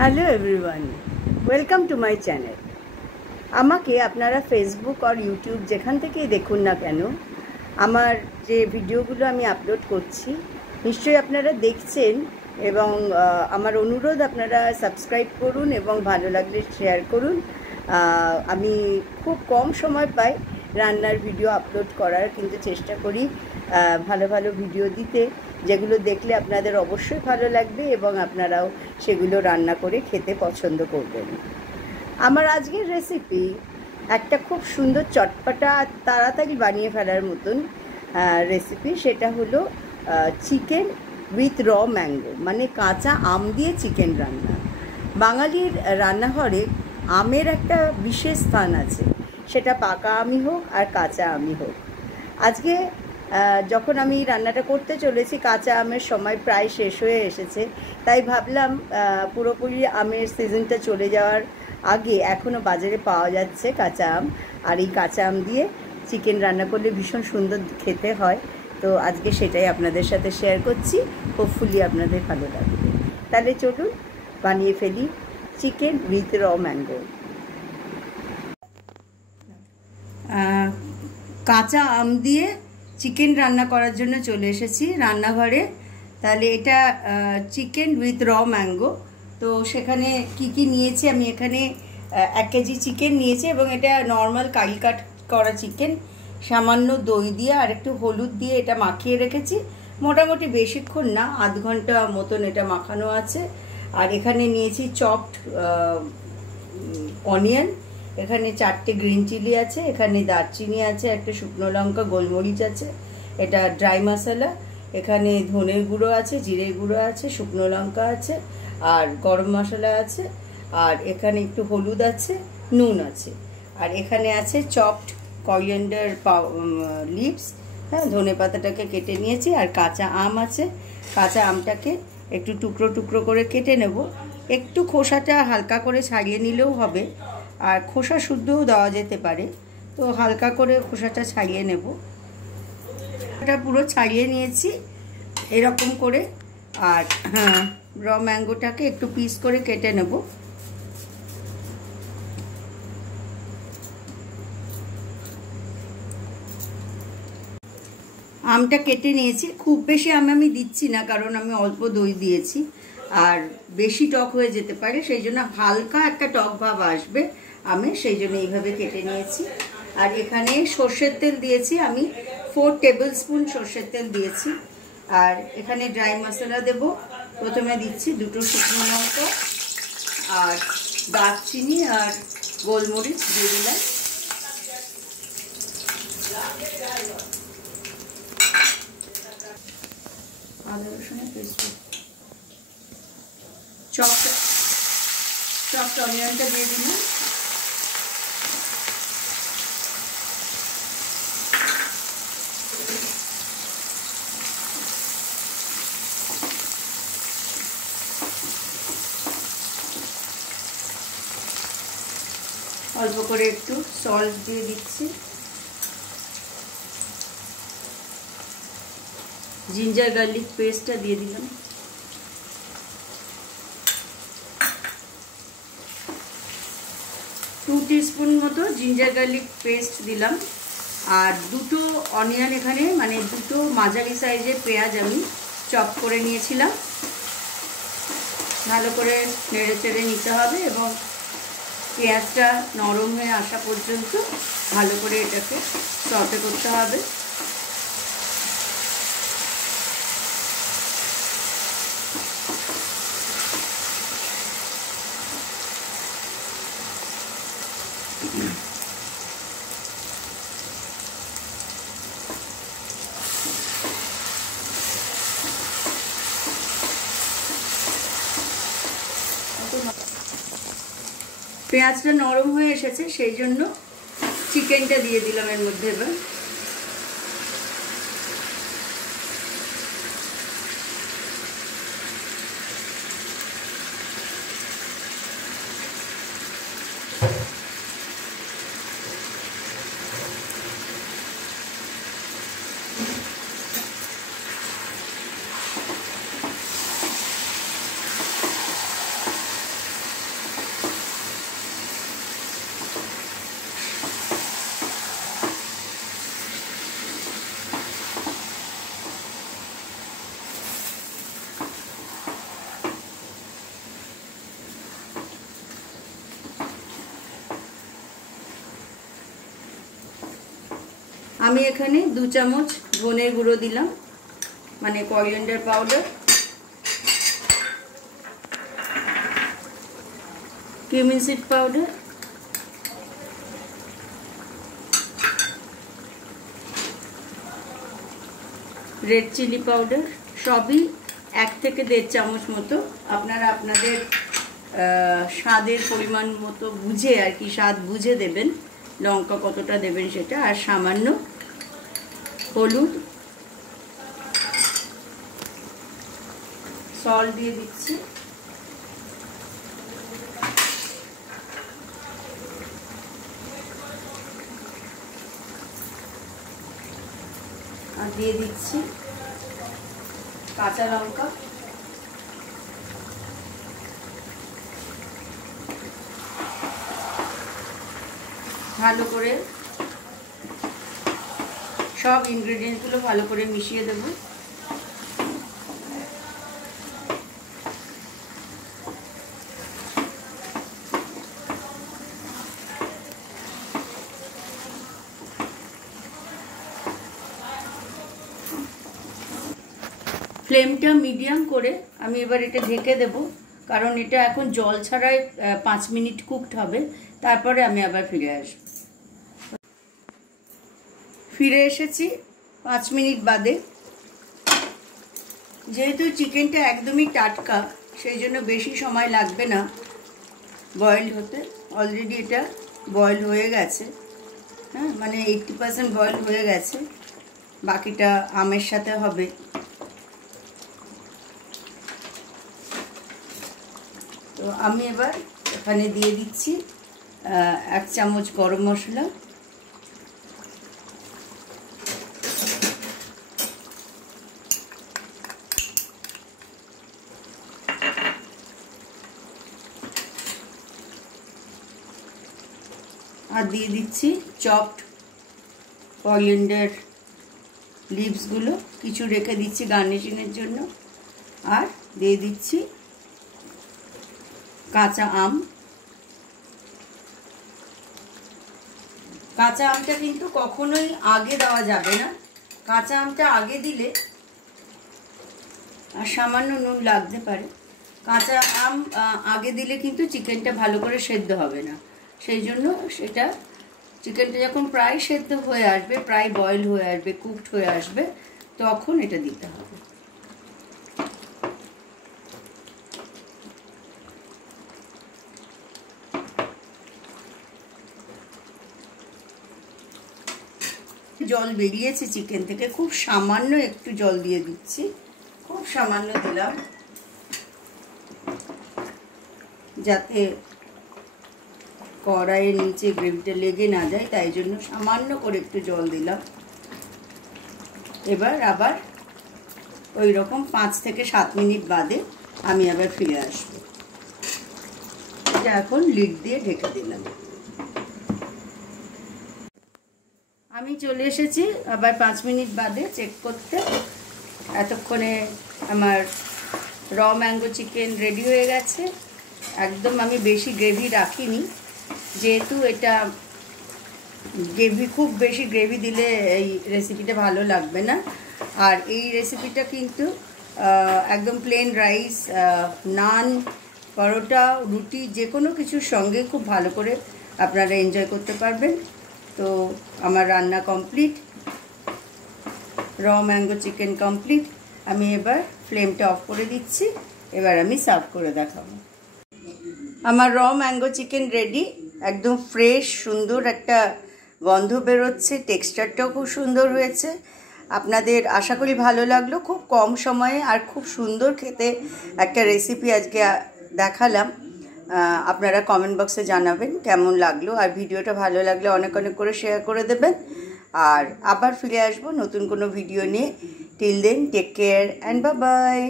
Hello everyone, welcome to my channel. আমাকে আপনারা Facebook আর YouTube যেখান থেকেই দেখুন না কেন, আমার যে ভিডিওগুলো আমি আপলোড করছি নিশ্চয়ই আপনারা দেখছেন এবং আমার অনুরোধ আপনারা সাবস্ক্রাইব করুন এবং ভালো লাগলে শেয়ার করুন। আমি খুব কম সময় পাই রান্নার ভিডিও আপলোড করার, কিন্তু চেষ্টা করি ভালো ভালো ভিডিও দিতে, যেগুলো দেখলে আপনাদের অবশ্যই ভালো লাগবে এবং আপনারাও সেগুলো রান্না করে খেতে পছন্দ করবেন। আমার আজকের রেসিপি একটা খুব সুন্দর চটপটা তাড়াতাড়ি বানিয়ে ফেলার মতন রেসিপি। সেটা হলো চিকেন উইথ র ম্যাঙ্গো, মানে কাঁচা আম দিয়ে চিকেন রান্না। বাঙালির রান্নাঘরে আমের একটা বিশেষ স্থান আছে, সেটা পাকা আমই হোক আর কাঁচা আমই হোক। আজকে যখন আমি রান্নাটা করতে চলেছি, কাঁচা আমের সময় প্রায় শেষ হয়ে এসেছে, তাই ভাবলাম পুরোপুরি আমের সিজনটা চলে যাওয়ার আগে এখনও বাজারে পাওয়া যাচ্ছে কাঁচা আম, আর এই কাঁচা আম দিয়ে চিকেন রান্না করলে ভীষণ সুন্দর খেতে হয়। তো আজকে সেটাই আপনাদের সাথে শেয়ার করছি, হোপফুলি আপনাদের ভালো লাগবে। তাহলে চলুন বানিয়ে ফেলি চিকেন উইথ র ম্যাঙ্গো। কাঁচা আম দিয়ে চিকেন রান্না করার জন্য চলে এসেছি রান্নাঘরে। তাহলে এটা চিকেন উইথ র ম্যাঙ্গো। তো সেখানে কি কি নিয়েছি আমি, এখানে 1 কেজি চিকেন নিয়েছি এবং এটা নর্মাল কারি কাট করা চিকেন। সামান্য দই দিয়ে আর একটু হলুদ দিয়ে এটা মাখিয়ে রেখেছি, মোটামুটি বেশিক্ষণ না, আধ ঘন্টা মতন এটা মাখানো আছে। আর এখানে নিয়েছি চপড অনিয়ন, এখানে 4টে গ্রিন চিলি আছে, এখানে দারচিনি আছে, একটা শুকনো লঙ্কা, গোলমরিচ আছে, এটা ড্রাই মশলা, এখানে ধনের গুঁড়ো আছে, জিরে গুঁড়ো আছে, শুকনো লঙ্কা আছে, আর গরম মশলা আছে, আর এখানে একটু হলুদ আছে, নুন আছে, আর এখানে আছে চপড করিয়েন্ডার লিভস, হ্যাঁ, ধনে পাতাটাকে কেটে নিয়েছি, আর কাঁচা আম আছে। কাঁচা আমটাকে একটু টুকরো টুকরো করে কেটে নেব, একটু খোসাটা হালকা করে ছাড়িয়ে নিলেও হবে, আর খোসা শুদ্ধও দেওয়া যেতে পারে, তো হালকা করে খোসাটা ছাড়িয়ে নেব। এটা পুরো ছাড়িয়ে নিয়েছি এরকম করে। আর হ্যাঁ, র ম্যাঙ্গোটাকে একটু পিস করে কেটে নেব। আমটা কেটে নিয়েছি, খুব বেশি আম আমি দিচ্ছি না, কারণ আমি অল্প দই দিয়েছি আর বেশি টক হয়ে যেতে পারে, সেই জন্য হালকা একটা টক ভাব আসবে আমি সেই জন্য এইভাবে কেটে নিয়েছি। আর এখানে সর্ষের তেল দিয়েছি আমি, 4 টেবিল স্পুন সর্ষের তেল দিয়েছি। আর এখানে ড্রাই মশলা দেব, প্রথমে দিচ্ছি 2টো শুকনো লঙ্কা আর দারচিনি আর গোলমরিচ দিয়ে দিলাম। আদা রসুনের পেস্ট, চপড অনিয়নটা দিয়ে দিলাম। অল্প করে একটু সল্ট দিয়ে দিচ্ছি। জিঞ্জার গার্লিক পেস্টটা দিয়ে দিলাম। টু টিস্পুন মতো জিঞ্জার গার্লিক পেস্ট দিলাম। আর 2টো অনিয়ন এখানে, মানে 2টো মাঝারি সাইজের পেঁয়াজ আমি চপ করে নিয়েছিলাম। ভালো করে নেড়ে চেড়ে নিতে হবে এবং পেঁয়াজটা নরম হয়ে আসা পর্যন্ত ভালো করে এটাকে সটে করতে হবে। পেঁয়াজটা নরম হয়ে এসেছে, সেই জন্য চিকেনটা দিয়ে দিলাম এর মধ্যে। এবার আমি এখানে 2 চামচ ধনের গুঁড়ো দিলাম, মানে coriander powder, cumin seed powder, red chilli powder, সবই 1 থেকে 1.5 চামচ মতো। আপনারা আপনাদের স্বাদের পরিমাণ মতো বুঝে আর কি, স্বাদ বুঝে দেবেন, লঙ্কা কতটা দেবেন সেটা। আর সামান্য হলুদ, সল্ট দিয়ে দিচ্ছি। আর দিয়ে দিচ্ছি কাঁচা লঙ্কা, ভালো করে সব ইনগ্রেডিয়েন্টসগুলো ভালো করে মিশিয়ে দেব। ফ্লেমটা মিডিয়াম করে আমি এবার এটা ঢেকে দেব, কারণ এটা এখন জল ছাড়াই 5 মিনিট কুকড হবে। তারপরে আমি আবার ফিরে আসব। ফিরে এসেছি 5 মিনিট বাদে। যেহেতু চিকেনটা একদমই টাটকা, সেই জন্য বেশি সময় লাগবে না বয়েল হতে। অলরেডি এটা বয়েল হয়ে গেছে, হ্যাঁ, মানে 80% বয়েল হয়ে গেছে, বাকিটা আমের সাথে হবে। তো আমি এবার এখানে দিয়ে দিচ্ছি 1 চামচ গরম মশলা, আর দিয়ে দিচ্ছি চপড করিয়েন্ডার লিভসগুলো, কিছু রেখে দিচ্ছি গার্নিশিংয়ের জন্য। আর দিয়ে দিচ্ছি কাঁচা আম। কাঁচা আমটা কিন্তু কখনোই আগে দেওয়া যাবে না। কাঁচা আমটা আগে দিলে, আর সামান্য নুন লাগতে পারে, কাঁচা আম আগে দিলে কিন্তু চিকেনটা ভালো করে সেদ্ধ হবে না। সেই জন্য সেটা চিকেনটা যখন প্রায় সেদ্ধ হয়ে আসবে, প্রায় বয়েল হয়ে আসবে, কুকড হয়ে আসবে, তখন এটা দিতে হবে। জল বেরিয়েছে চিকেন থেকে, খুব সামান্য একটু জল দিয়ে দিচ্ছি, খুব সামান্য দিলাম, যাতে কড়াইয়ের নিচে গ্রেভিটা লেগে না যায়, তাই জন্য সামান্য করে একটু জল দিলাম। এবার আবার ওই রকম 5 থেকে 7 মিনিট বাদে আমি আবার ফিরে আসবো। এটা এখন লিড দিয়ে ঢেকে দিলাম। আমি চলে এসেছি আবার 5 মিনিট বাদে চেক করতে। এতক্ষণে আমার র ম্যাঙ্গো চিকেন রেডি হয়ে গেছে। একদম আমি বেশি গ্রেভি রাখিনি, যেহেতু এটা গ্রেভি, খুব বেশি গ্রেভি দিলে এই রেসিপিটা ভালো লাগবে না। আর এই রেসিপিটা কিন্তু একদম প্লেন রাইস, নান, পরোটা, রুটি, যে কোনো কিছুর সঙ্গে খুব ভালো করে আপনারা এনজয় করতে পারবেন। তো আমার রান্না কমপ্লিট, র ম্যাঙ্গো চিকেন কমপ্লিট। আমি এবার ফ্লেমটা অফ করে দিচ্ছি। এবার আমি সার্ভ করে দেখাবো। আমার র ম্যাঙ্গো চিকেন রেডি। একদম ফ্রেশ, সুন্দর একটা গন্ধ বেরোচ্ছে, টেক্সচারটাও খুব সুন্দর হয়েছে। আপনাদের আশা করি ভালো লাগলো। খুব কম সময়ে আর খুব সুন্দর খেতে একটা রেসিপি আজকে দেখালাম। আপনারা কমেন্ট বক্সে জানাবেন কেমন লাগলো, আর ভিডিওটা ভালো লাগলে অনেক অনেক করে শেয়ার করে দেবেন। আর আবার ফিরে আসবো নতুন কোনো ভিডিও নিয়ে। Till then, take care and bye by.